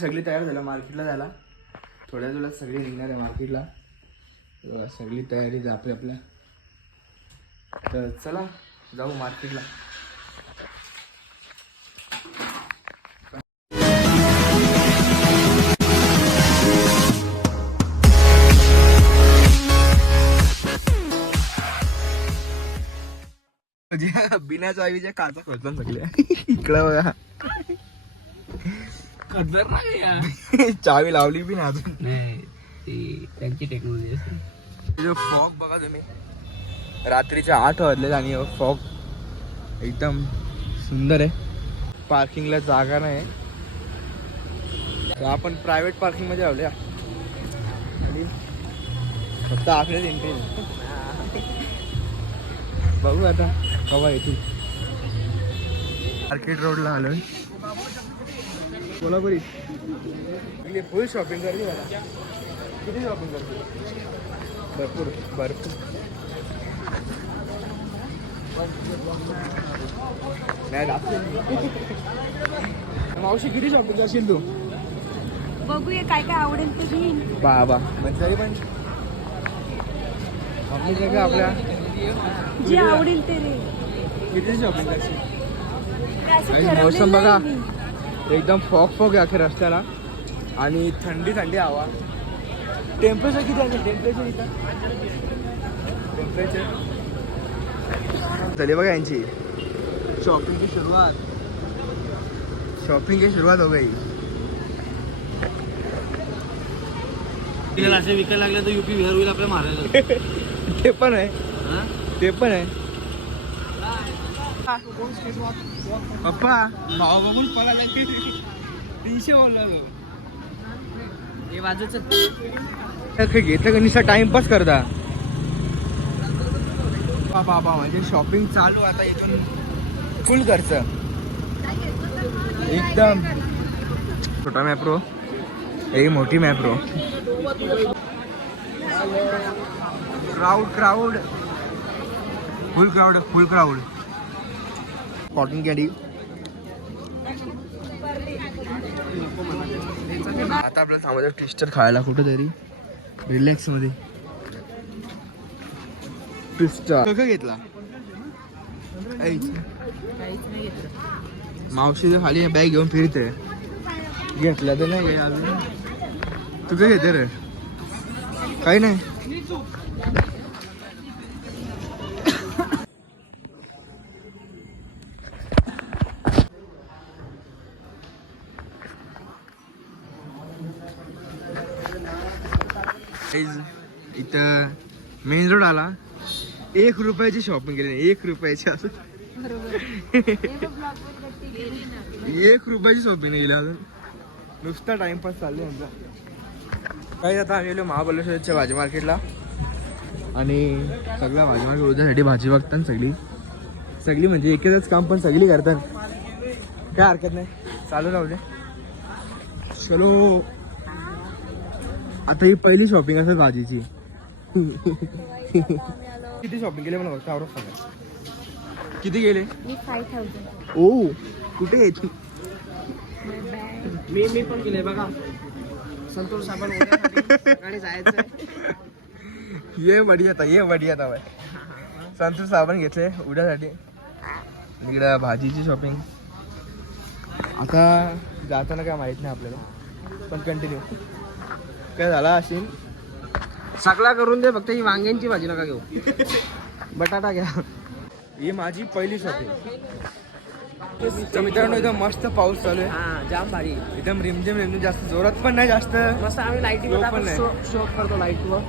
सगळी तयार झालं मार्केटला जायला. थोड्या वेळात सगळी निघणार आहे मार्केटला. सगळी तयारी आपली आपल्या. तर चला जाऊ मार्केटला. बिना चावीच्या काचा खोलतात सगळ्या. इकडं बघा चावी लावली बी ना अजून. नाही त्यांची टेक्नॉलॉजी असते. जो फॉग बघा तुम्ही, रात्रीच्या 8 वाजले आणि फॉग एकदम सुंदर आहे. पार्किंगला जागा नाही, तर आपण प्रायव्हेट पार्किंग मध्ये लावल्या आणि फक्त आपल्याच एंट्री. बघू आता कवा येतील. मार्केट रोडला आलोय. कोल्हापुरी फुल शॉपिंग करते मला. किती शॉपिंग करते? भरपूर भरपूर. मावशी किती शॉपिंग करशील तू? बघूया काय काय आवडेल ते घेईन. बाबा म्हणजे तरी पण मम्मी सगळं आपल्या जे आवडेल ते रे. किती शॉपिंग करशील? असं आणि ठरवलेलं मौसम बघा नाही मी. एकदम फॉग फॉग आहे अख्या रस्त्याला आणि थंडी थंडी हवा. टेम्परेचर किती आहे? टेम्परेचर इथं टेम्परेचर चले बघा यांची शॉपिंग की सुरुवात. शॉपिंग की सुरुवात हो गई. असे विकायला लागले तर युपी बिहार होईल आपल्या महाराष्ट्रात. ते पण आहे, ते पण आहे. पप्पा भाव बघून पळाला की 300 बोलला तो. हे बाजूच घेतलं का निसा टाइमपास करता. बाबा म्हणजे शॉपिंग चालू आता इथून फुल खर्च एकदम. छोटा मॅप्रो, एक मोठी मॅप्रो. क्राऊड क्राऊड फुल क्राऊड फुल क्राऊड. Cotton candy. आता आपल्याला थांबायचं ट्विस्टर खायला कुठेतरी रिलॅक्स मध्ये. ट्विस्टर कसं घेतला? मावशी खाली बॅग घेऊन फिरते. घेतला तर नाही काही अजून. तू काय घेते रे? काही नाही. इथं मेन रोड आला. 1 रुपयाची शॉपिंग केली. 1 रुपयाची अजून 1 रुपयाची शॉपिंग केली अजून. नुसता टाइमपास चालले यांचा. काही आता आम्ही गेलो महाबळेश्वरच्या भाजी मार्केटला आणि सगळ्या भाजी मार्केट उद्यासाठी भाजी बघतात. सगळी म्हणजे एकेच काम पण सगळी करतात. काय हरकत नाही, चालू राहू दे. चलो आता ही पहिली शॉपिंग असेल भाजीची. किती शॉपिंग केली मला फक्त आवडत सांगा. किती गेले? मी 5000. ओ कुठे येते? मी पण केले बघा. संतोष साबण सकाळी जायचं. ये बढिया था, ये बढिया था भाई. संतूर साबण घेतले उद्यासाठी. इकडं भाजीची शॉपिंग. आता जाताना काय माहित नाही आपल्याला, पण कंटिन्यू. काय झाला असेल सगळा करून दे, फक्त ही वांग्यांची भाजी नका घेऊ. बटाटा घ्या. ही माझी पहिली शॉपिंग. तर मित्रांनो इथं मस्त पाऊस चालू आहे. हा जाम भारी. एकदम रिमझिम रिमझिम. जास्त जोरात पण नाही, जास्त मस्त. आम्ही लाईटिंग पण नाही. शो करतो लाईटवर.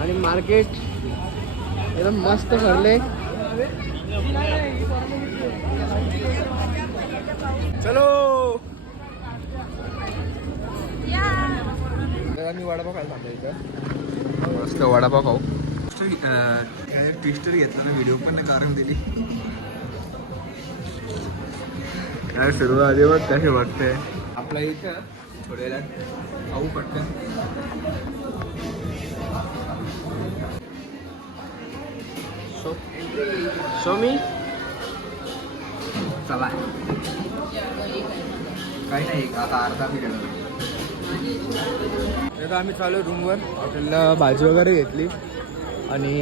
आणि मार्केट एकदम मस्त भरले. चलो मी वडापाव खायला थांबलो इथं. मस्त वडापाव खाऊ. ट्विस्टर घेतला ना, व्हिडिओ पण नाही कारण दिली. काय सर्व आधी बघ कसे वाटते आपल्या इथं. थोड्याला खाऊ पटकन. सो मी चला काही नाही आता अर्धा पिरियड. आता आम्ही चालू रूमवर. हॉटेलला भाजी वगैरे घेतली आणि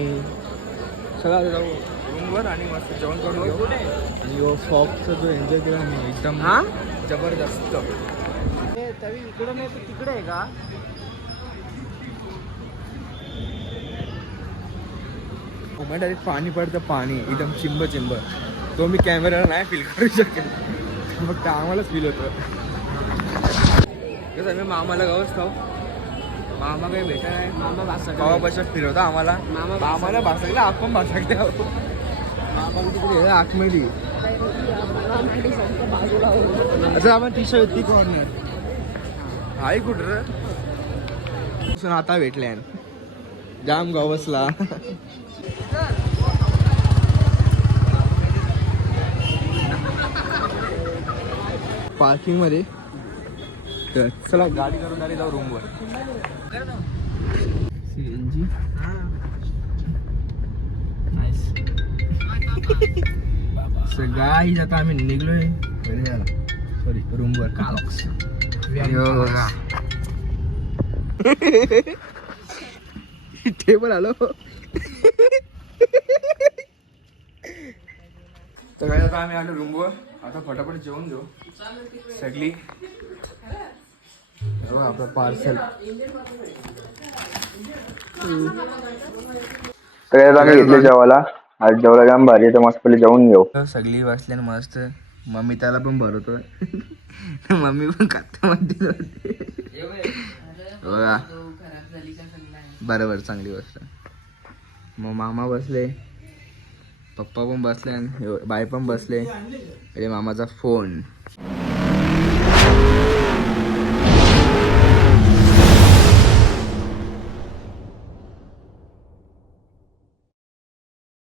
सगळं जाऊ रूमवर आणि मस्त जेवण करून घेऊ. आणि फॉक्सचा जो एन्जॉय केला ना एकदम जबरदस्त. इकडे नाही तर तिकडे आहे का? डायरेक्ट पाणी पडतं, पाणी एकदम चिंब चिंब. तो मी कॅमेराला नाही फील करू शकेल, फक्त आम्हालाच फील होतं. कसं मी मामाला गावच खाऊ. मामा काही भेटा नाही. मामा भाषा गावा बसत फिरवता आम्हाला. मामाला भासकला आपण भासकले आहो. मामा तिकडे आतमध्ये अच्छा आपण टी शर्ट ती कॉर्नर हाय कुठं आता भेटल्या जाम गावसला. पार्किंग मध्ये. तर चला गाडी करून आली जाऊ रूमवर. CNG गाईज आता आम्ही निघलोय सॉरी रूमवर. कालॉक्स टेबल आलो. तर काय आता आम्ही आलो रूमवर. आता फटाफट जेवून घेऊ सगळी. आपलं पार्सल. तर आम्ही घेतले जेवायला. आज जेवला जाम भारी आहे तर मस्त पहिले जेवून घेऊ. सगळी बसले ना मस्त. मम्मी त्याला पण भरवतोय. मम्मी पण खात म्हणते बघा. बरोबर चांगली गोष्ट. मग मामा बसले, पप्पा पण बसले आणि बाई पण बसले. अरे मामाचा फोन.